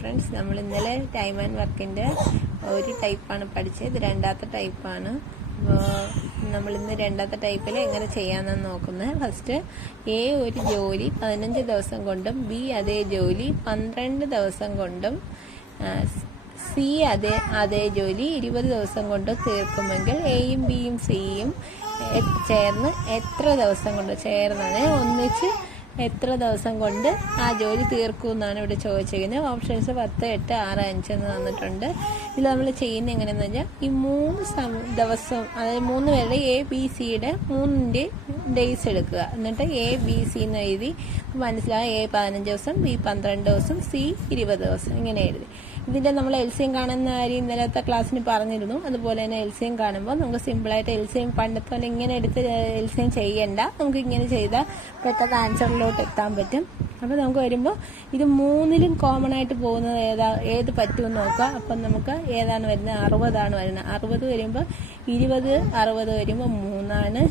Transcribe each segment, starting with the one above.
Friends, നമ്മൾ ഇന്നലെ time and വർക്കിൻ്റെ ഒരു ടൈപ്പാണ് പഠിച്ചത്. ഇത് രണ്ടാമത്തെ ടൈപ്പാണ്. അപ്പോൾ നമ്മളിന്ന് രണ്ടാമത്തെ ടൈപ്പിൽ എങ്ങനെ ചെയ്യാമെന്നാണ് നോക്കുന്നത്. ഫസ്റ്റ് എ ഒരു ജോലി 15 ദിവസം കൊണ്ടും ബി അതേ ജോലി 12 ദിവസം കൊണ്ടും സി അതേ ജോലി 20 ദിവസം കൊണ്ട് തീർക്കുമെങ്കിൽ എയും ബിയും സിയും ചേർന്ന് എത്ര ദിവസം കൊണ്ട് ചേർന്നാണ് ഒന്നിച്ച് എത്ര ദിവസം കൊണ്ട് ആ ജോലി തീർക്കും എന്നാണ് ഇവിടെ ചോദിച്ചിരിക്കുന്നത്. ഓപ്ഷൻസ് 10, 8, 6, 5 എന്ന് തന്നിട്ടുണ്ട്. ഇതിൽ നമ്മൾ ചെയ്യുന്നത് എങ്ങനെയാണെന്ന് വെച്ചാൽ ഈ 3 ദിവസം, അതായത് 3 പേരുടെ എ ബി സിയുടെ 3 ഡേയ്സ് എടുക്കുക. എന്നിട്ട് എ ബി സി എന്ന് എഴുതി മനസ്സിലാവും. എ 15 ദിവസം, ബി 12 ദിവസം, സി 20 ദിവസം, ഇങ്ങനെ എഴുതി. ഇതിൻ്റെ നമ്മൾ എൽസിയം കാണുന്ന കാര്യം ഇന്നലത്തെ ക്ലാസ്സിന് പറഞ്ഞിരുന്നു. അതുപോലെ തന്നെ എൽസിയം കാണുമ്പോൾ നമുക്ക് സിമ്പിളായിട്ട് എൽസിയം പണ്ടത്തെ പോലെ ഇങ്ങനെ എടുത്ത് എൽസിയം ചെയ്യണ്ട. നമുക്ക് ഇങ്ങനെ ചെയ്താൽ പെട്ടെന്ന് ആൻസറിലോട്ട് എത്താൻ പറ്റും. അപ്പോൾ നമുക്ക് വരുമ്പോൾ ഇത് 3ലും കോമൺ ആയിട്ട് പോകുന്നത് ഏത് പറ്റുമെന്ന് നോക്കുക. അപ്പം നമുക്ക് ഏതാണ് വരുന്നത്? 60 വരുന്നത്. 60 വരുമ്പോൾ 20, 60 വരുമ്പോൾ 3,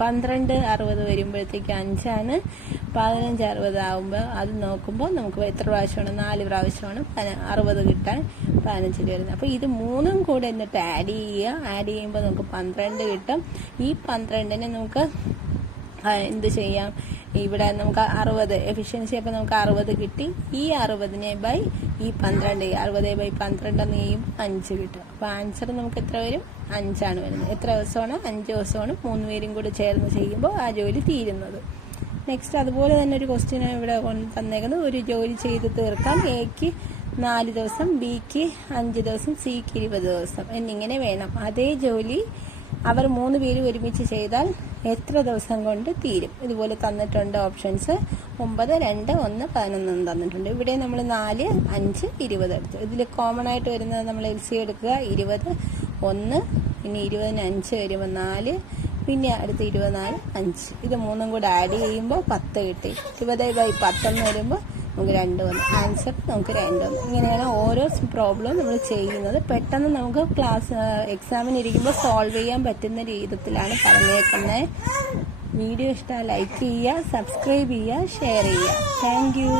12, 60 വരുമ്പോഴത്തേക്ക് 5, 15, 60 ആകുമ്പോൾ അത് നോക്കുമ്പോൾ നമുക്ക് എത്ര പ്രാവശ്യമാണ്? 4 പ്രാവശ്യമാണ് 60 കിട്ടാൻ 15 വരുന്നത്. അപ്പോൾ ഇത് 3ഉം കൂടെ എന്നിട്ട് ആഡ് ചെയ്യുക. ആഡ് ചെയ്യുമ്പോൾ നമുക്ക് 12 കിട്ടും. ഈ 12നെ നമുക്ക് എന്ത് ചെയ്യാം? ഇവിടെ നമുക്ക് 60 എഫിഷ്യൻസി, അപ്പോൾ നമുക്ക് 60 കിട്ടി. ഈ 60നെ ബൈ ഈ 12, 60/12 എന്ന് ചെയ്യുമ്പോൾ 5 കിട്ടും. അപ്പോൾ ആൻസർ നമുക്ക് എത്ര വരും? 5 വരുന്നത്. എത്ര ദിവസമാണ്? 5 ദിവസമാണ് 3 പേരും കൂടി ചേർന്ന് ചെയ്യുമ്പോൾ ആ ജോലി തീരുന്നത്. നെക്സ്റ്റ് അതുപോലെ തന്നെ ഒരു ക്വസ്റ്റ്യൻ ഇവിടെ കൊണ്ട് തന്നേക്കുന്നത്. ഒരു ജോലി ചെയ്ത് തീർക്കാം. എക്ക് 4 ദിവസം, ബിക്ക് 5 ദിവസം, സിക്ക് 20 ദിവസം എന്നിങ്ങനെ വേണം. അതേ ജോലി അവർ 3 പേര് ഒരുമിച്ച് ചെയ്താൽ എത്ര ദിവസം കൊണ്ട് തീരും? ഇതുപോലെ തന്നിട്ടുണ്ട്. ഓപ്ഷൻസ് 9, 2, 1, 11 തന്നിട്ടുണ്ട്. ഇവിടെ നമ്മൾ 4, 5, 20 എടുത്തു. ഇതിൽ കോമൺ ആയിട്ട് വരുന്നത് നമ്മൾ എൽസി എടുക്കുക. 20, 1, പിന്നെ 20ന് 5 വരുമ്പോൾ 4, പിന്നെ അടുത്ത് 24, 5. ഇത് 3ഉം കൂടെ ആഡ് ചെയ്യുമ്പോൾ 10 കിട്ടി. 20/10 എന്ന് വരുമ്പോൾ നമുക്ക് 2 വന്നു. ആൻസർ നമുക്ക് 2 വന്നു. ഇങ്ങനെയാണ് ഓരോ പ്രോബ്ലവും നമ്മൾ ചെയ്യുന്നത്. പെട്ടെന്ന് നമുക്ക് എക്സാമിന് ഇരിക്കുമ്പോൾ സോൾവ് ചെയ്യാൻ പറ്റുന്ന രീതിയിലാണ് പറഞ്ഞേക്കുന്നത്. വീഡിയോ ഇഷ്ടമായി ലൈക്ക് ചെയ്യുക, സബ്സ്ക്രൈബ് ചെയ്യുക, ഷെയർ ചെയ്യുക. Thank you.